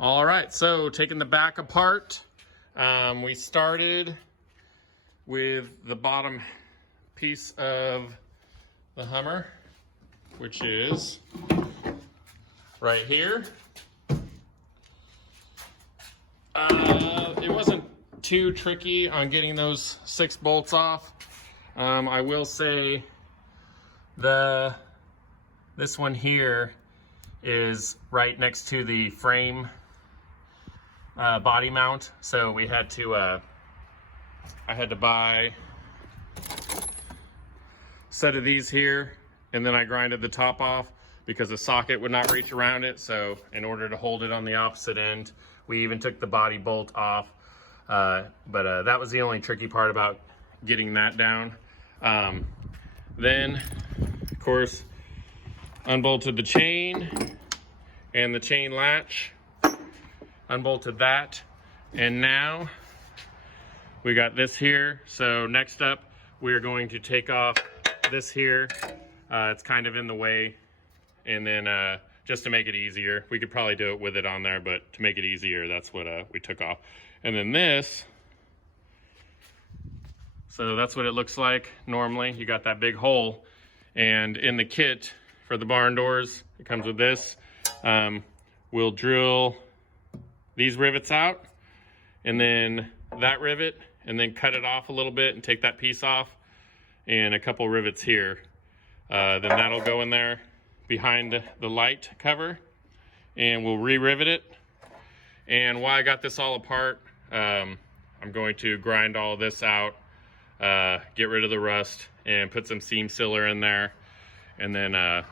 All right, so taking the back apart, we started with the bottom piece of the Hummer, which is right here. It wasn't too tricky on getting those 6 bolts off. I will say this one here is right next to the frame body mount, so we had to I had to buy a set of these here, and then I grinded the top off because the socket would not reach around it. So in order to hold it on the opposite end, we even took the body bolt off, but that was the only tricky part about getting that down. Then of course unbolted the chain and the chain latch, unbolted that, and now we got this here. So next up we're going to take off this here. It's kind of in the way, and then just to make it easier, we could probably do it with it on there, but to make it easier, that's what we took off. And then this, so that's what it looks like normally. You got that big hole, and in the kit for the barn doors, it comes with this. We'll drill these rivets out, and then that rivet, and then cut it off a little bit and take that piece off, and a couple rivets here. Then that'll go in there behind the light cover, and we'll re-rivet it. And while I got this all apart, I'm going to grind all this out, get rid of the rust, and put some seam sealer in there, and then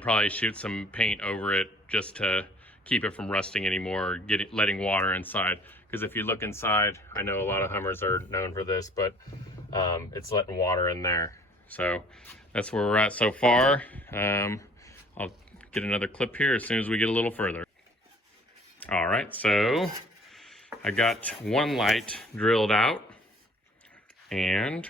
probably shoot some paint over it just to keep it from rusting anymore, letting water inside. Because if you look inside, I know a lot of Hummers are known for this, but it's letting water in there. So that's where we're at so far. I'll get another clip here as soon as we get a little further. All right, so I got one light drilled out, and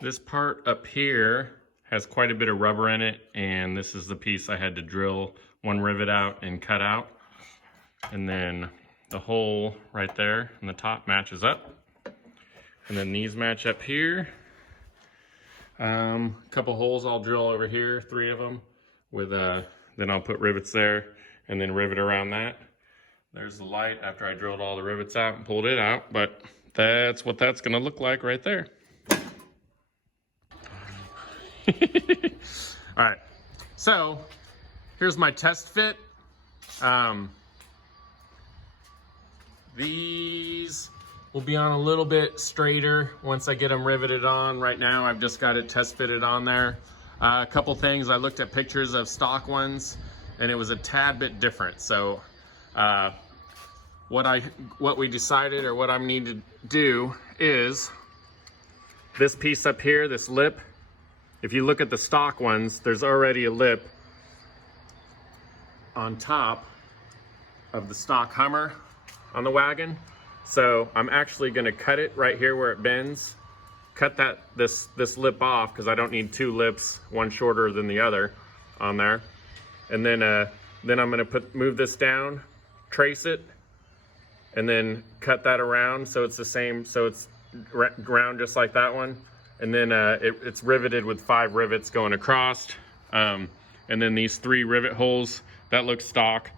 this part up here has quite a bit of rubber in it, and this is the piece I had to drill one rivet out and cut out. And then the hole right there in the top matches up, and then these match up here. A couple holes I'll drill over here, 3 of them, with then I'll put rivets there and then rivet around that. There's the light after I drilled all the rivets out and pulled it out, but that's what that's gonna look like right there. All right, so here's my test fit. These will be on a little bit straighter once I get them riveted on. Right now I've just got it test fitted on there. A couple things, I looked at pictures of stock ones and it was a tad bit different. So what we decided, or what I need to do, is this piece up here, this lip. If you look at the stock ones, there's already a lip on top of the stock Hummer on the wagon. So I'm actually gonna cut it right here where it bends, cut this lip off, because I don't need 2 lips, one shorter than the other on there. And then I'm gonna move this down, trace it, and then cut that around so it's the same, so it's round just like that one. And then it's riveted with 5 rivets going across. And then these 3 rivet holes, that looks stock,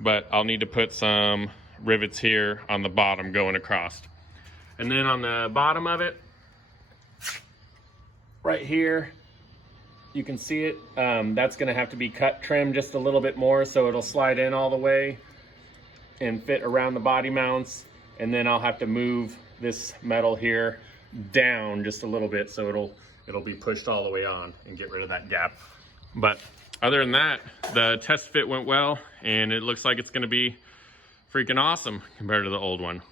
but I'll need to put some rivets here on the bottom going across. And then on the bottom of it, right here, you can see it. That's gonna have to be trimmed just a little bit more so it'll slide in all the way and fit around the body mounts. And then I'll have to move this metal here down just a little bit so it'll be pushed all the way on and get rid of that gap. But other than that, the test fit went well, and it looks like it's gonna be freaking awesome compared to the old one.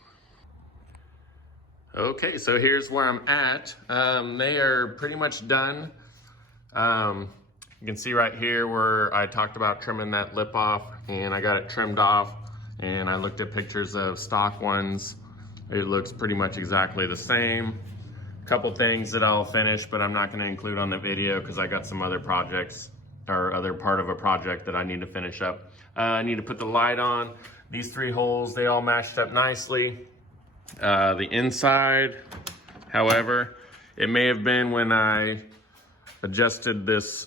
Okay, so here's where I'm at. They are pretty much done. You can see right here where I talked about trimming that lip off, and I got it trimmed off, and I looked at pictures of stock ones. It looks pretty much exactly the same. A couple things that I'll finish, but I'm not gonna include on the video because I got some other projects or other part of a project that I need to finish up. I need to put the light on. These 3 holes, they all matched up nicely. The inside, however, it may have been when I adjusted this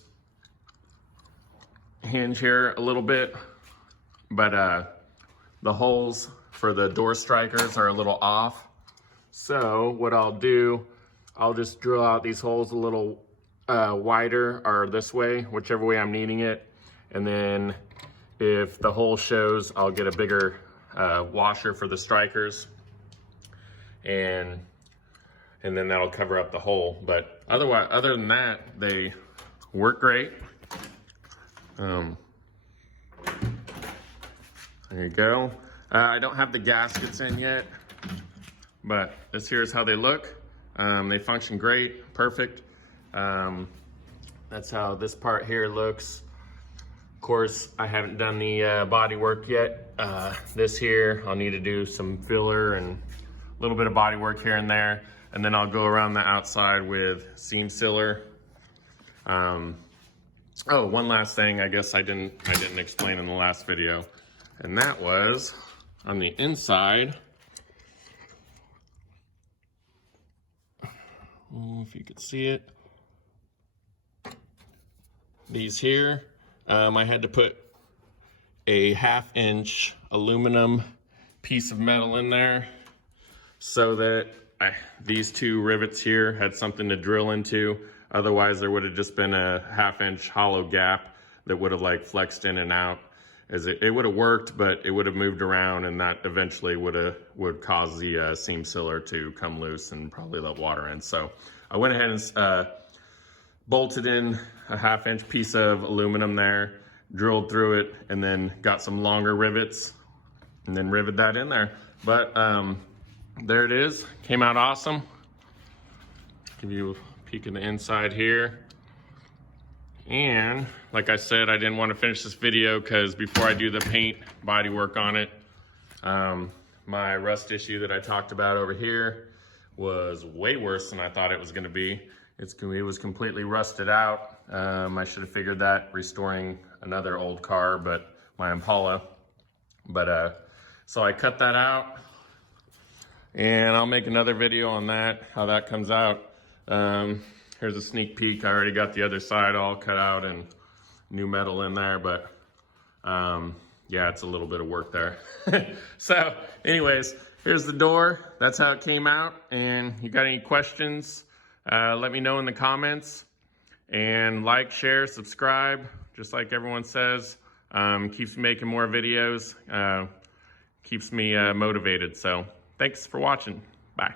hinge here a little bit, but the holes for the door strikers are a little off. So what I'll do, I'll just drill out these holes a little wider or this way, whichever way I'm needing it. And then if the hole shows, I'll get a bigger washer for the strikers. And then that'll cover up the hole. But otherwise, other than that, they work great. There you go. I don't have the gaskets in yet, but this here is how they look. They function great, perfect. That's how this part here looks. Of course, I haven't done the body work yet. This here, I'll need to do some filler and a little bit of body work here and there. And then I'll go around the outside with seam sealer. Oh, one last thing I guess I didn't explain in the last video. And that was on the inside. If you could see it. These here, I had to put a 1/2 inch aluminum piece of metal in there so that these 2 rivets here had something to drill into. Otherwise, there would have just been a 1/2 inch hollow gap that would have like flexed in and out. As it would have worked, but it would have moved around, and that eventually would cause the seam sealer to come loose and probably let water in. So I went ahead and bolted in a 1/2 inch piece of aluminum there, drilled through it, and then got some longer rivets, and then riveted that in there. But there it is. Came out awesome. Give you a peek in the inside here. And like I said, I didn't want to finish this video because before I do the paint body work on it, my rust issue that I talked about over here was way worse than I thought it was going to be. It was completely rusted out. I should have figured that restoring another old car, but my Impala. But so I cut that out, and I'll make another video on that, how that comes out. Here's a sneak peek. I already got the other side all cut out and new metal in there, but yeah, it's a little bit of work there. So anyways, here's the door. That's how it came out. And you got any questions, let me know in the comments. And like, share, subscribe, just like everyone says. Keeps me making more videos, keeps me motivated. So thanks for watching. Bye.